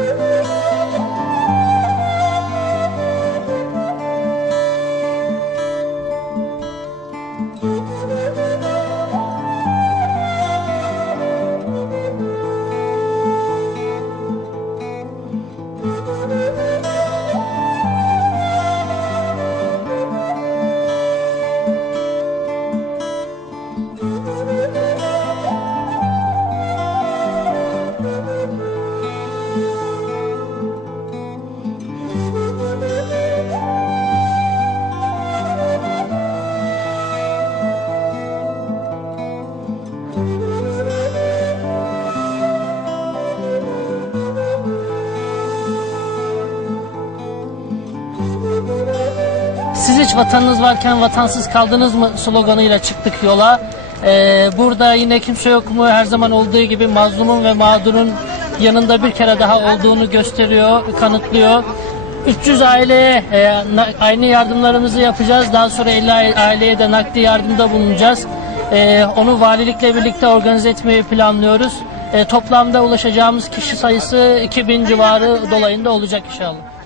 Música Hiç vatanınız varken vatansız kaldınız mı sloganıyla çıktık yola. Ee, burada yine kimse yok mu her zaman olduğu gibi mazlumun ve mağdurun yanında bir kere daha olduğunu gösteriyor, kanıtlıyor. 300 aileye e, aynı yardımlarımızı yapacağız. Daha sonra 50 aileye de nakdi yardımda bulunacağız. Ee, onu valilikle birlikte organize etmeyi planlıyoruz. Ee, toplamda ulaşacağımız kişi sayısı 2000 civarı dolayında olacak inşallah.